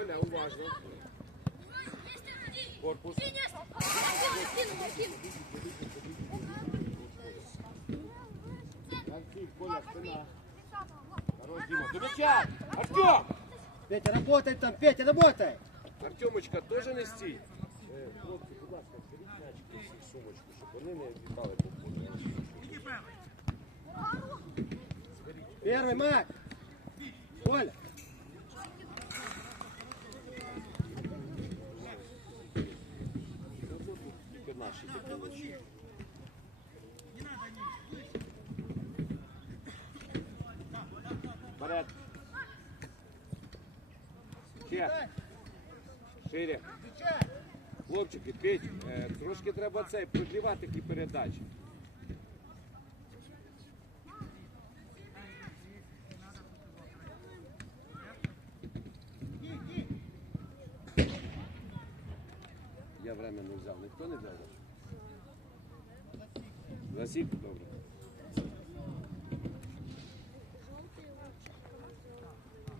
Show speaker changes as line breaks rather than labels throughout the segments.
Коля, уважно. Корпус. Гравців, Коля, спина. Хорош, Дима. До м'яча! Артем!
Петя, работай там, Петя, работай!
Артемочка, теж не стій. Е, Хлопці, будь ласка, беріть м'ячики всі в сумочку, щоб вони не відбали по полю.
Первый, Мак! Коля!
Ще. Шире. Хлопчики, Петь, е, трошки треба цей продлівати такі передачі. Я время не взяв. Ніхто не взяв? Засік? Добре.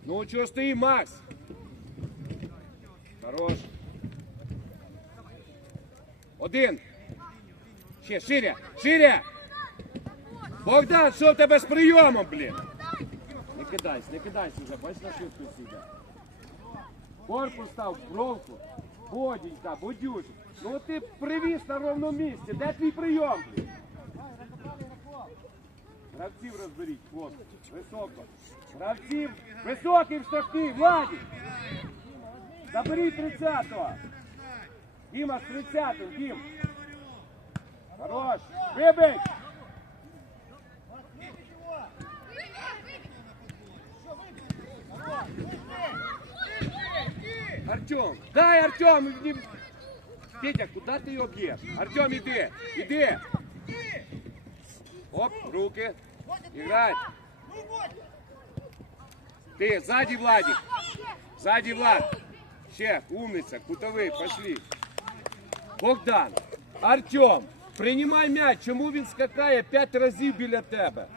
Ну, чого стоїть, Макс? Хорош. Один. Ще, шире, шире. Богдан, що в тебе з прийомом, блін? Не кидайся, не кидайся вже, бачиш на швидку сіде. Корпус став бровку. Бодінька, бодюш. Ну ти привіз на ровному місці. Де твій прийом? блін? Гравців розберіть, хлопці. Високо. Гравців. Високий в штрафній, Владі. Заберіть 30-го. Діма з 30-м, Дім. Хорош. Вибить. Артем, дай, Артем! не- Петя, куда ты ее бьешь? Артем, иди, иди! Оп, руки. Играй. Ты, сзади Владик. Сзади Влад. Ще, умница, кутовий, пошли. Богдан, Артем, приймай м'яч. Чому він скакає п'ять разів біля тебе?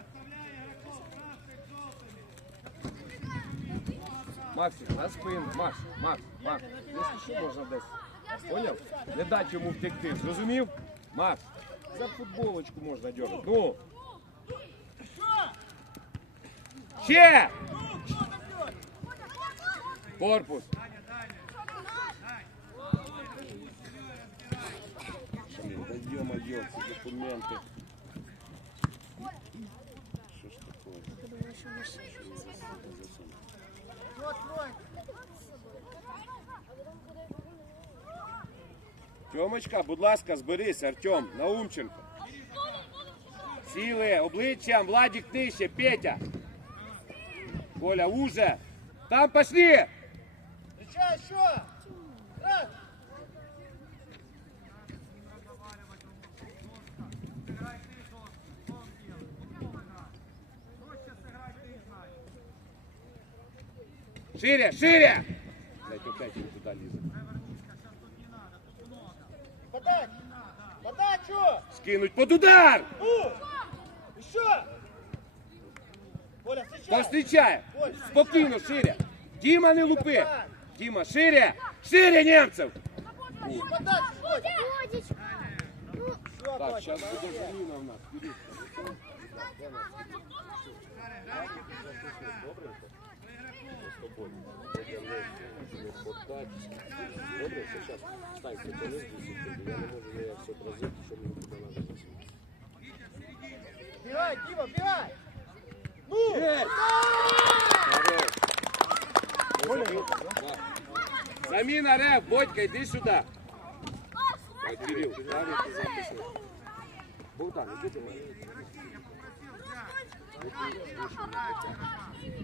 Максик, на спину, Макс, Макс, Макс. Якщо що, можна десь. Поняв? Не дай йому втекти. Зрозумів? Макс, за футболочку можна дергати. Ну. Ще! Корпус. Эти документы. Что ж такое? Тьомочка, будь ласка, зберись, Артем, Наумченко. Сіли, обличчям, Владик нижче, Петя. Коля, уже. Там пошли.
Встречай еще! Раз!
Шире, шире. Блять, опять не туда лізет.
Подать! Подачу!
Скинуть под удар.
Ну! Еще! Коля, встречай!
Повстрічає. Спокійно, шире. Діма не лупи. Діма, шире. Шире немцев.
И подачу! Коля!
Водичка. Ну,
Всё,
Так,
Коля,
зараз буде
молодец.
зміна в нас. Дивіться. Добре, сейчас встаньте, подожди секунду. Я не можу ніяк зобразити, що мені туди надо носити.
Бегай, Дима, бегай! Ну!
Есть! Да. Заміна рев, Бодька, йди сюди. Так, Кирил, правильно ти записав. Богдан, іди до мене.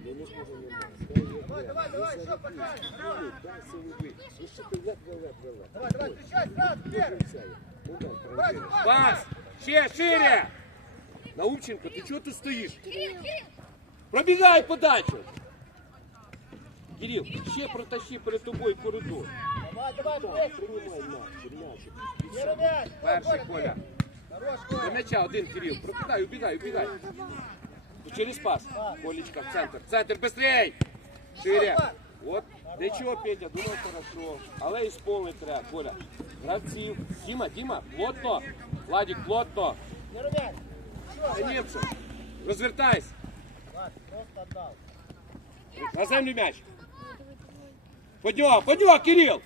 Я не зможу не
Давай, давай, давай, еще пока! Давай,
Дай силовий. Ну що ти ледь веле веле.
давай, давай, встречай, сразу, первый!
Богдан,
Пас,
перейди.
пас!
Пас! Ще шире! Наумченко, ти чого тут стоїш? Пробігай подачу! Кирил, ще протащи перед тобою коридор.
Давай, давай,
Так,
быстрее!
приймай м'яч, м'ячик.
Первый мяч!
Перший
Коля,
Коля.
Хорош,
До
Коля!
м'яча один Кирил. Пропадай, убігай, убігай. Через пас. Колечка в центр. Центр, быстрей! Шире. От, нічого, Петя, думав хорошо. Але і сповнити треба, Коля. Гравців. Діма, Діма, плотно. Владик, плотно.
Не рубяй.
Це Німцев. Розвертайся.
Влад, просто отдал.
На землю м'яч. Под нього, под нього, Кирил.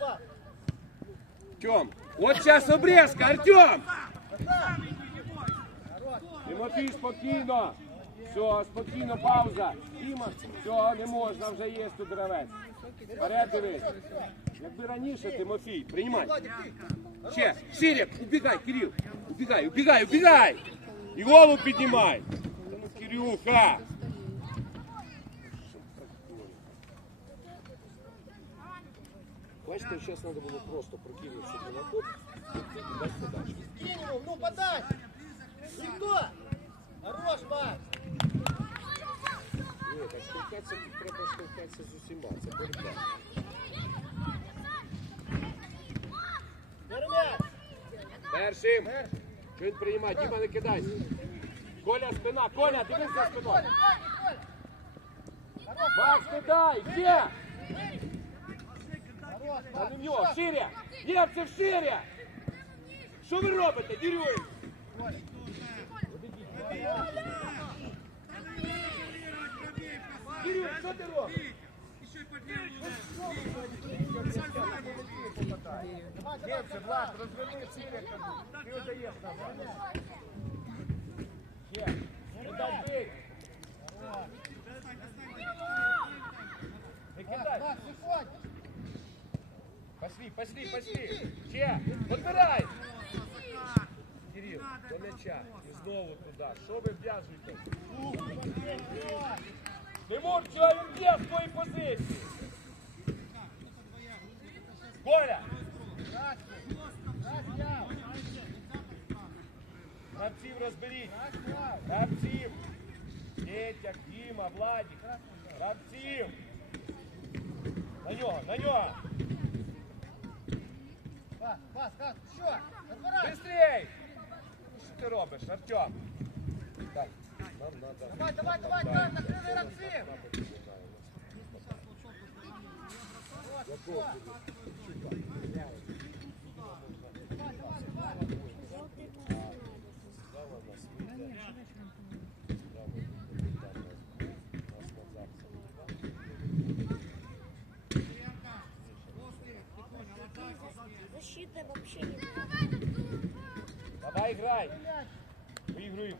Влад,
Тьом. От зараз обрезка, Артем.
назад. Хорош.
Тимофій, спокійно. Все, спокійно, пауза. Діма, все, не можна, вже є тут гравець. Вперед дивись. Якби раніше, Тимофій, приймай.
Владик, ты.
Ще, шире, убегай, Кирил. Убегай, убегай, убегай. І голову піднімай. Та Ну, Кирюха. Бачите, зараз треба було просто прокинутися на ход і дати подачу.
Кинь ему, ну подай. Никто. Хорош, Макс.
Ні, так штовхатися треба штовхатися з усіма. Це боротьба.
Не рубяй.
Першим. Що він приймає? Діма, не кидайся. Коля, спина, Коля, дивись за спиною. Макс, кидай, є!
Хорош,
А
Макс.
на нього, шире! Німцев, шире! Що ви робите, Дірюй? Дірюй, що ти робиш?
Немцы, Влад, разверни Сирия, ты удаешь нам.
Ще. Не дай бить. Не кидай.
Влад, выходь.
Пошли, пошли, пошли. Ще, подбирай. Кирил, до м'яча. І знову туди. Що ви в'яжете? Тимур, чого він б'є з твоєї позиції? Коля,
Раз, раз, я.
гравців розберіть.
Раз, я.
Гравців. Петя, Діма, Владик. Гравців. На нього, на нього.
Пас, пас, пас, еще. Разбирай.
Быстрей! Ти робиш, Артем? Так, нам надо.
Давай, давай, давай, давай, накрыли Роксим.
Защиты вообще не
Давай грай. Виігруємо.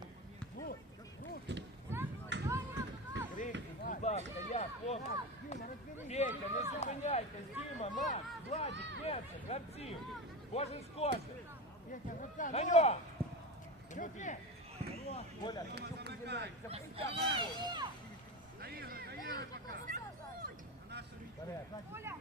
Крикніть, будь ласка, я, хлопці. Петя, не зупиняйтесь, Діма, Макс, Владик, Нецер, гравців. Кожен з кожним. На нього! Тимофій. Коля, ти що приземляєшся? Вперед. Ще.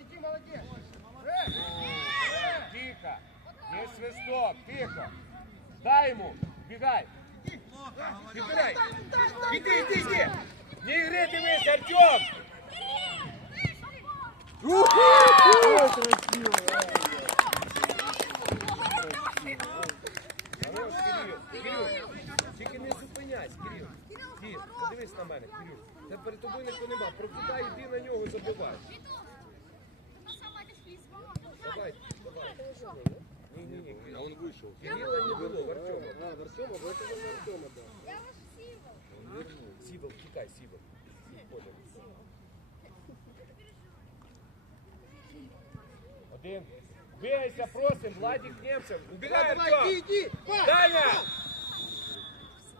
иди, молодец. Е!
Тихо. Не свисток, тихо. Дай ему, бегай. Бегай. Иди, иди, иди. Не игры ты весь, Артем. Тільки не зупиняйся, Кирил. Кирил, подивись на мене, Кирил. Тепер перед тобою ніхто нема. Прокидай, йди на нього, забувай. Ні, ні, ні. А він вийшов. Кирила не було, в Артема. А, в Артема, в Артема на Артема, да. Сибл, тікай, Сибл. Понял. Один. Бейся, просим, Владик Немцев. Убегай,
Давай,
Артем.
иди.
Даня!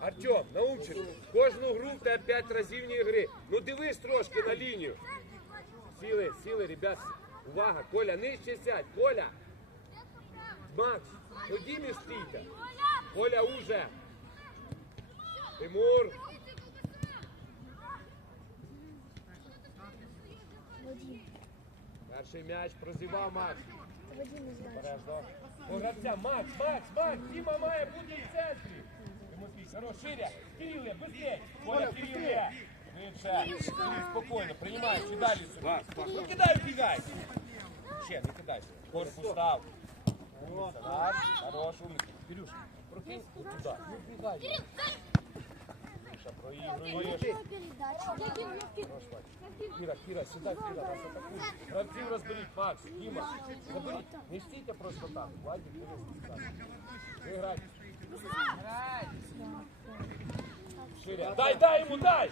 Артем, научиш. Кожну гру в тебе 5 разів ігри. Ну дивись трошки на лінію. Сіли, сіли, ребят. Увага, Коля, нижче сядь. Коля. Макс, ходім і стійте. Коля уже. Тимур.
Вадим.
Перший м'яч прозівав Макс.
Вадим не знаю.
Бережно. По гравця. Макс, Макс, Макс, Діма має бути в центрі. Тимофій, хорош, ширя. Кириле, быстрей. Коля, Кириле. Ще. Спокійно, приймай, кидай сюди. Ну кидай, бігай. Ще, не кидай. Корпус став. Так, хорош, умник. Кирюш, прокинь от туди. Ну бігай. Міша, проігруєш. Хорош, Макс. Кіра, Кіра, сідай, Кіра, нас атакують. Гравців розберіть, Макс, Діма. Заберіть. Не стійте просто там. Владик, дивись, Ви грайте. Шире. Дай, дай йому, дай!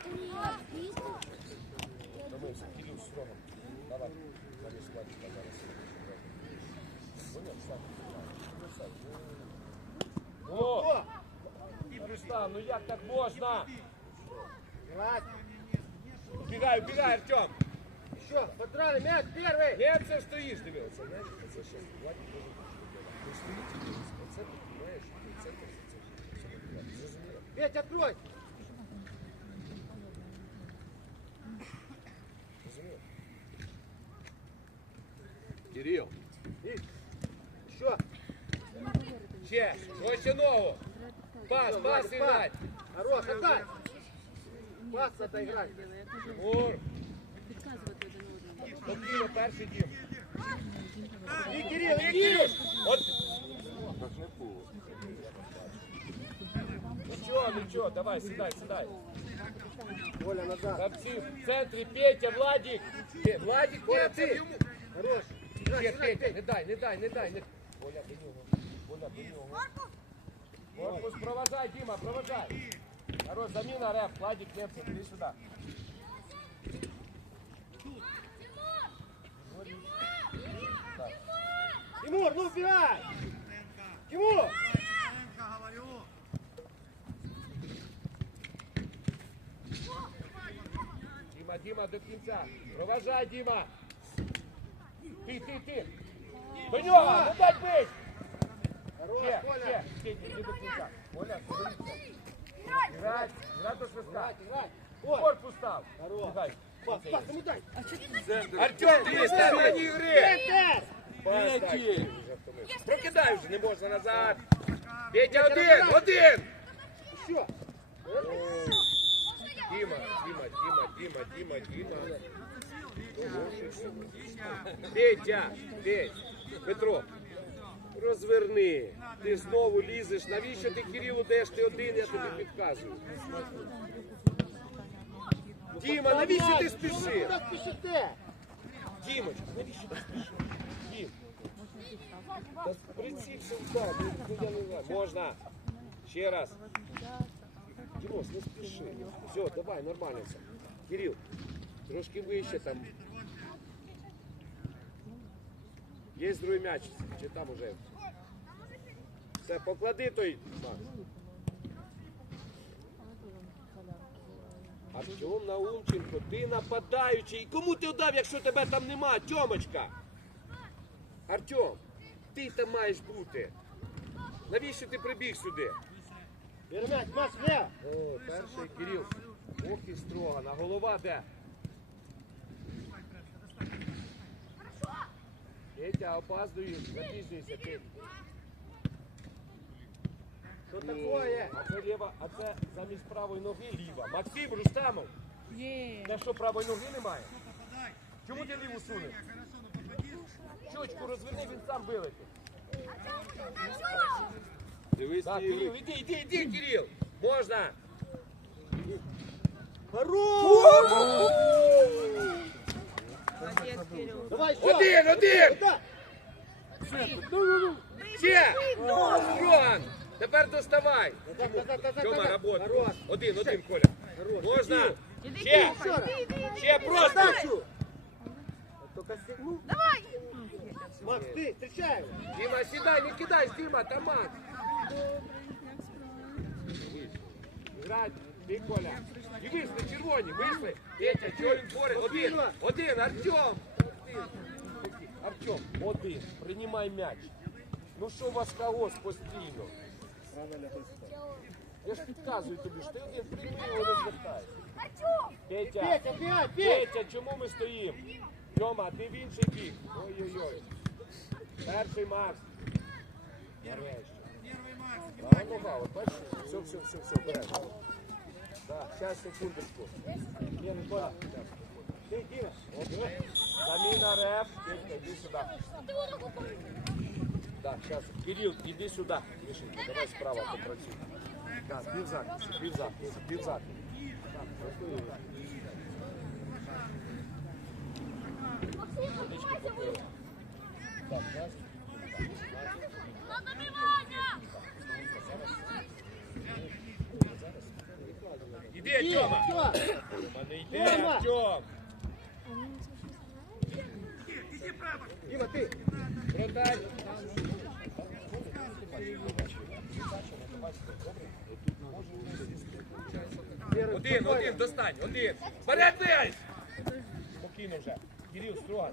Домився, Кирюш, з Ромом. Давай. Замість Владика зараз. Поняв, Сань? О! Христа, ну як так можна?
Грать.
Убегай, убегай, Артем!
Еще, патроны, мяч первый.
Не це стоїш, дивився. Знаєш, це Ще, що ще нового? Пас, пас іграть.
Хорош, отдай. Пас надо играть.
Мур. Спокійно, перший дім.
И Кирилл, и
Кирюш! От. Нічого, нічого, давай, сідай, сідай.
Коля назад.
Гравці в центрі Петя, Владик. Пе- Владик,
Коля,
Петя,
ты.
йому.
Хорош.
Петя,
Играй, играй,
Петя,
Петь.
не дай, не дай, не дай. Не... Коля, до нього. Коля, до нього. Корпус, провожай, Дима, провожай. Хорош, заміна, реп, Владик, Лепсин, іди сюди.
Тимур, ну убегай. Тимур.
Діма, Діма, до кінця. Проважай, Діма. Ти, ти, ти. До нього, не дай бить.
Хорош,
Ще,
Коля.
ще, ще, іди до кінця. Коля, подивіться. Грать, грать до свистка.
Играть, играть. Ой.
Корпус став.
Хорош.
Бігай.
Пас, пас, ему дай.
Артем, ти є стороні гри.
Центр.
Пас, так. Прокидай вже, не можна назад. Петя, один, один.
Еще.
Діма, Діма, Діма, Діма, Діма, Діма. Петя, Петь, Петро, Розверни. Ти знову лізеш. Навіщо ти Кирилу даєш ти один, я тобі підказую. Діма, навіщо ти спішив? Дімочка, навіщо ти спішив? Дім. Та прицілься в так, ну, я не знаю. Можна. Ще раз. Дімос, не спіши. Все, давай, нормально все. Кирил, трошки вище там. Є другий м'яч, чи там уже. Все, поклади той. Артем Наумченко, ти нападаючий. Кому ти дав, якщо тебе там нема, Тьомочка? Артем, ти там маєш бути. Навіщо ти прибіг сюди?
Бери мяч, Маш, влево.
О, перший Кирил. Ох і строго. На голова де? Петя, опаздуєш, запізнюйся, Петя.
Что такое?
А це ліва, а це замість правої ноги ліва. Максим Рустамов. Та що правої ноги немає? Чому ти ліву сунеш? Щочку розверни, він сам вилетить.
Дивись,
Так,
Ігор.
Кирил, іди, іди, іди, Кирил. Можна.
Хорош!
Один, один.
Куда?
Ще! Строган! Тепер доставай!
Назад, назад, назад,
Тьома,
назад.
робота.
Хорош.
Один, один, Коля.
Хорош.
Можна?
Иди.
Ще!
Еще раз.
Ще просто!
Подачу. Только стегну. Давай. Макс, ты, встречай его.
Діма, сідай, не кидай, Діма, там Макс. Грать, ти, Коля. І вийшли, червоні, вийшли. Петя, чого він борить? Один, один, Артем. Артем, один, приймай м'яч. Ну що у вас хаос постійно? Я ж підказую тобі, що ти один прийми його розвертаєш. Петя,
Петя, опять, Петя.
Петя, чому ми стоїмо? Тьома, ти в інший бік. Ой-ой-ой. Перший Макс. Права нога, бачиш? Все, все, все, все, береш. Так, зараз, секундочку.
Лена, Коля. Ты, Дима.
Заміна реф. Кирка, іди сюди. Так, зараз. Кирил, іди сюди. Мішенька, давай справа попрацюй. Так, півзахист, півзахист, півзахист. Так, працюй. Водички попили. Так, зараз. Іди, Тьома!
Все.
Тьома, не йди,
Тьома!
Один,
спокойно.
один, достань, один. Вперед десь! Спокійно вже. Кирил, строго.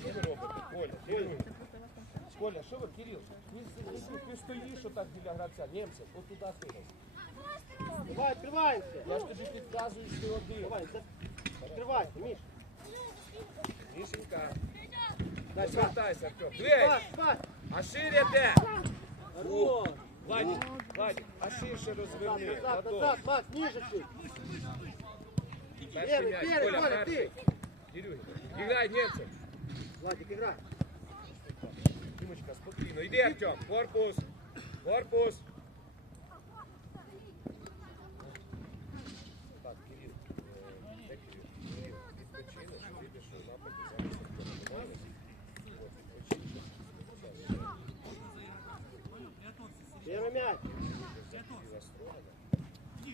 Що ви робите? Коля, ти Коля, що ви, Кирил? Ти, ти, ти стоїш отак біля гравця, німця, от туди ти.
Давай, открываемся.
Я ж тобі підказую, що ти один.
Давай, за- открывайся, Миш.
Мішенька,
Пас.
звертайся, Артем. Дивись, а шире де?
Хорош.
Владик, Владик, а ширше розверни.
Назад, назад, Макс, ниже чуть.
Перший
Первый,
м'яч,
первый,
Коля,
Коля,
перший.
ты.
Кирюха, играй немцем.
Владик, играй.
Димочка, спокійно. Іди, Артем. Корпус. Корпус.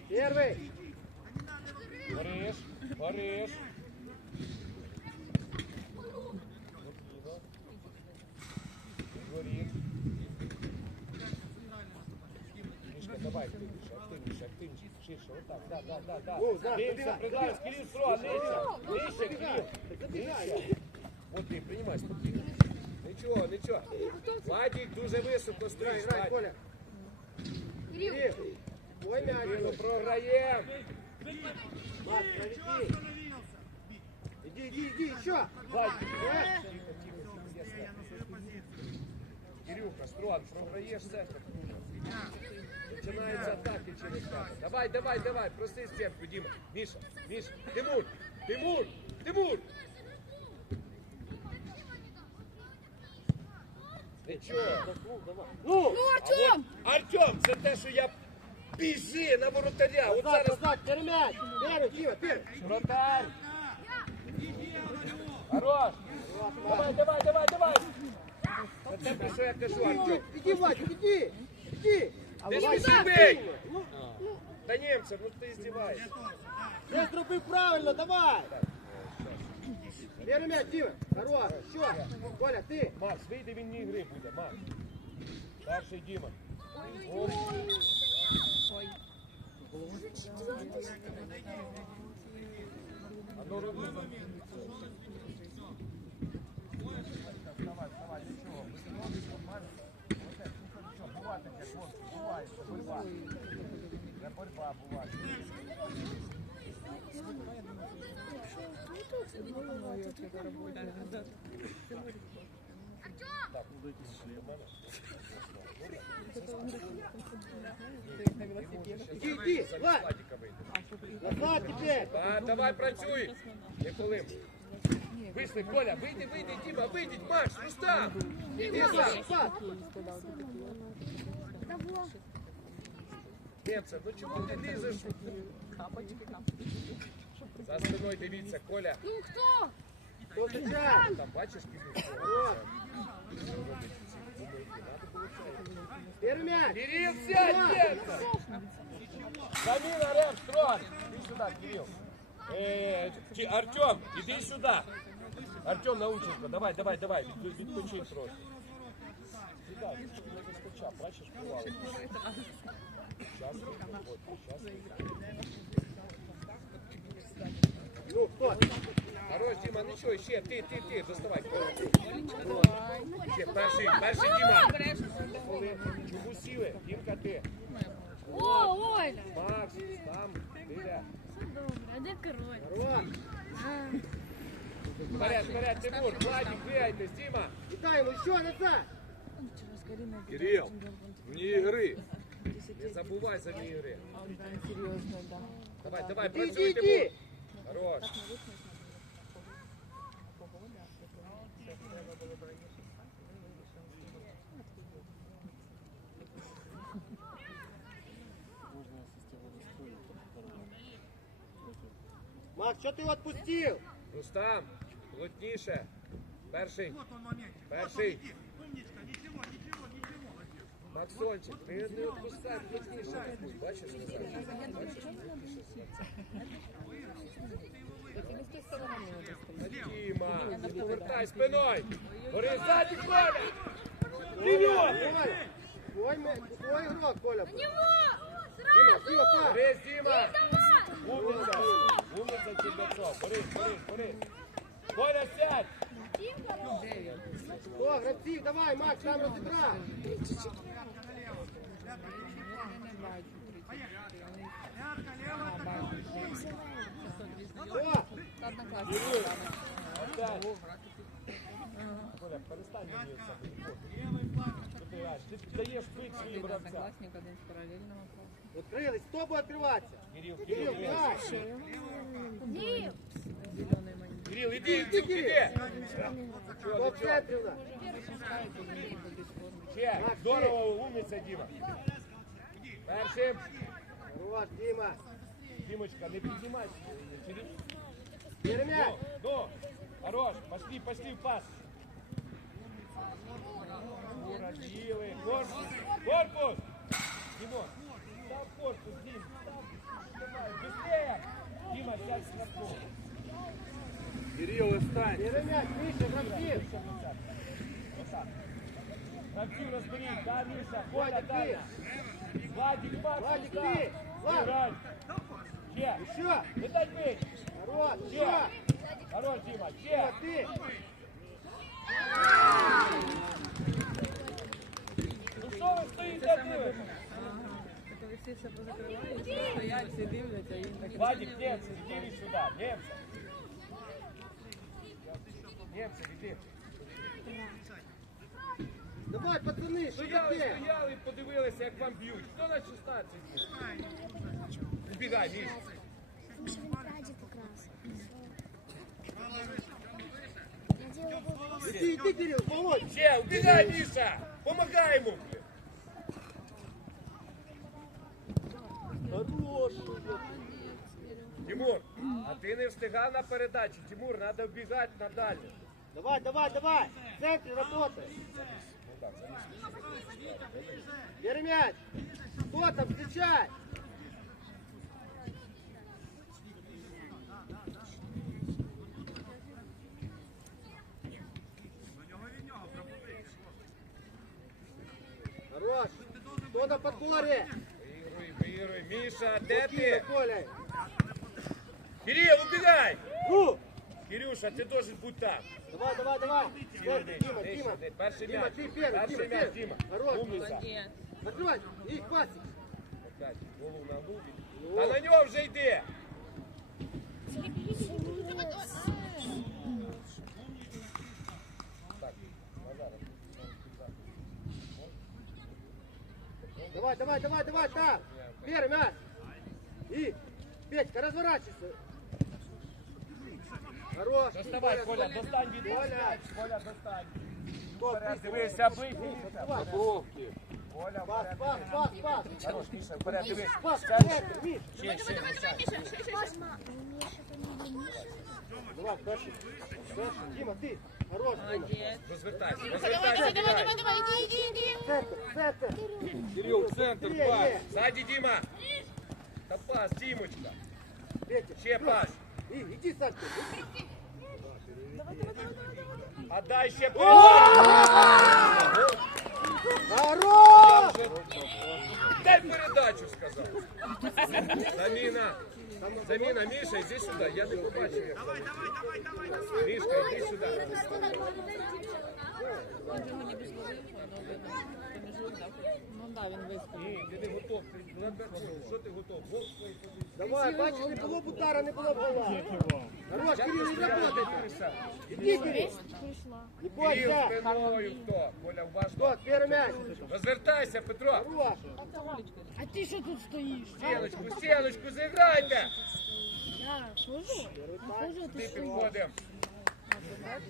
Первый.
Гориш, гориш. Гориш. Мишка, давай, активніше, активніше, активніше, ширше, отак, да, да, да, да.
Ну, да,
Дивимося,
забігай,
придавиш, Кирил, строго, нижче, нижче, Кирил.
Забегай.
От ти, приймай спокійно. Нічого, нічого. Владик дуже високо
Играй,
стоїть,
играй,
Владик.
Коля. Кирилл. Твой мяч.
Кирило, програємо.
Макс, проведи. Иди, иди, иди, еще.
Владик,
Э,
Тихо, тихо, тихо, ясно. Кирюха, Строн, програєш сектор. Починаються атаки через тебе. Давай, давай, давай, проси стінку, Діма. Міша, Міша, Тимур, Тимур, Тимур. Нічого.
Ну, давай. Ну,
А от Артем, це те, що я біжи на воротаря. От
назад,
зараз
назад, первый мяч. Первый, Дима, первый.
Вратарь! Хорош! Давай, давай, давай, давай! Це те, що я кажу, Артем.
Иди, Владик, иди. Иди.
Ти ж
Давай,
підсибий!
Ну,
Та німця, ну ти здіваєшся.
Ты зруби правильно, давай. Первый мяч, Дима. Хорош. Еще. Коля, ты.
Макс, вийди, він не гри буде, Макс. Перший Діма. Ой. А ну роби. Давай, давай, нічого. Нормально. Буває таке, хлопці, буває, це боротьба. Це боротьба буває. Так, до мене.
Иди, иди.
Замість
Влад.
Владіка вийде.
Назад теперь.
А, давай працюй! Не колим. Вийшли, Коля, вийди, вийди, Діма, вийдіть, Маш, Рустам! Іди сам!
Пас.
Немця, ну чому ти лізеш? За спиною дивіться, Коля.
Ну кто?
Кто встречает?
Там бачиш пізніше?
Хорош. Первый мяч.
Кирил, сядь, Немця! Заміна, Рем, строн! Іди сюди, Кирил. Е, чи- Артем, іди сюди. Артем Наученко, давай, давай, давай, від- відпочинь трохи. Сідай, не заскочав, бачиш, бувало. Щас, от, щас.
Ну, кто?
Хорош, Діма, нічого, ще, ти, ти, ти, доставай. Ще, перший, перший Діма. Коли чому сіли? Дімка, ти.
О, Оля!
Макс, там, біля.
Добре, а де король?
Хорош.
Вперед, вперед, Тимур, Владик, бігайтесь, Діма.
Кидай ему еще назад.
Кирил, вне игры. Не забувай за вне игры. Давай, давай,
Иди,
працюй,
иди,
Тимур.
иди.
Хорош.
Макс, що ти його відпустив?
Рустам, плотніше. Перший. Перший. Максончик, не, не відпускай плотніше. Бачиш, Назар? Бачиш, плотніше. Діма, не повертай спиною. Бери ззаді, Коля! Вперед!
Коля! Твой, ме- твой игрок, Коля. был.
Него!
Дима, Дима, пас!
Бери, Діма! Умниця! Умниця Чернецов! Бери, бери, бери! Коля, сядь!
О, гравців, давай, Макс, там розібрав. О,
Опять! Коля, перестань мені це. Що ти граєш? Ти даєш бить своїм гравцям.
Одноклассник один з паралельного класу.
відкрились. Хто буде відкриватися?
Кирил,
Кирил,
Кирил,
грай.
Дим!
Зеленый манит.
Кирил, іди, іди, іди!
Хто
Чого,
в
чого?
центрі у нас?
Ще, здорово, умниця, Діма. Першим.
Хорош, Дима.
Дімочка, не піднімайся. Через...
Перемяч.
Ну, ну, хорош, пошли, пошли в пас. Уронили. Корпус, корпус. Димон, став корпус, Дим, став. Давай, быстрее. Дима, сядь с лапку. Кирилл, встань.
Перемяч, Миша, гравців.
Гравців розберіть, да, Міша, Коля,
Владик,
дай.
ти.
Владик, Макс,
Владик,
да.
ти. Влад.
Играй. Ще,
Що?
не дай бить.
Хорош,
Ще.
що?
Хорош, Дима, ще.
Дима, ти.
Ну що ви стоїте, дивитесь?
Коли всі все позакривають, всі стоять, всі дивляться, і він так
Вадик, немцы, иди сюда, немцы. Немцы, иди.
Давай, пацани, що
Стояли,
таке?
стояли і подивилися, як вам б'ють. Хто на 16 б'є? Убігай, Міш.
Слушай, в Олимпиаде как раз. Я делала волосы.
Іди, іди, Кирил, Володь.
Ще, убігай, Міша! Помагай йому! блін.
Хорош.
Тимур, а ти не встигав на передачі. Тимур, треба вбігати надалі.
Давай, давай, давай. В центре работай. Перемяч. Кто там, встречай. Хорош. Кто на подборе?
Вируй. Міша, де
Кирилл,
ти?
Коля.
Кирил, убігай!
Ну,
Кирюша, ти должен бути там.
давай, давай, давай. Дима, Дима, Дима.
Перший
Дима,
м'яч.
ты первый,
Перший
Дима,
м'яч. Дима.
Хорош.
Умниця.
Открывай. И пасик.
Опять, голову ногу.
Ну.
Та на нього вже йди.
Давай, давай, давай, давай, так. Первый мяч. И, Петька, разворачивайся. Хорош.
Доставай, Коля, достань від
Коля.
Коля, Коля, достань.
Кто,
Вперед,
ты?
дивися, бий.
Давай.
Бровки. Коля,
Пас,
вперед.
пас, пас, пас.
Хорош, Міша, вперед, дивись.
Пас,
Сядь.
центр, Миш.
Ще, ще, Міша.
Мама, у Миши фамилия Миша.
Давай, дальше. Дальше. Дима, ты. Хорош, Дима.
Розвертайся, розвертайся, бігай.
Центр, центр.
Кирилл, в центр,
Быстрее,
пас.
не.
Ззаді, Діма. Та пас, Дімочка.
Петя.
Ще пас.
И, иди, Санька.
А дай ще передачу.
Хорош!
Дай передачу, сказав. Заміна. Заміна, Міша, іди сюди. Я не побачив. як це. Мішка, іди сюди.
Він же його не безловив, добре, проміжок дав. Ну да, він вискочив.
Ні, ти не готов. Що ти готов?
Давай, бачиш, не було б удара, не було б гола. Хорош, Кирилл, не работай.
Дивися.
Иди, Кирилл. Не бойся.
спиною хто? Коля, уважно.
Кто, первый мяч.
Розвертайся, Петро.
Хорош.
А ти що тут стоїш?
Стіночку, стіночку, зіграйте.
Да, хожу. А хожу,
Ти підходимо.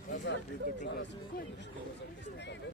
Назад від доказательства.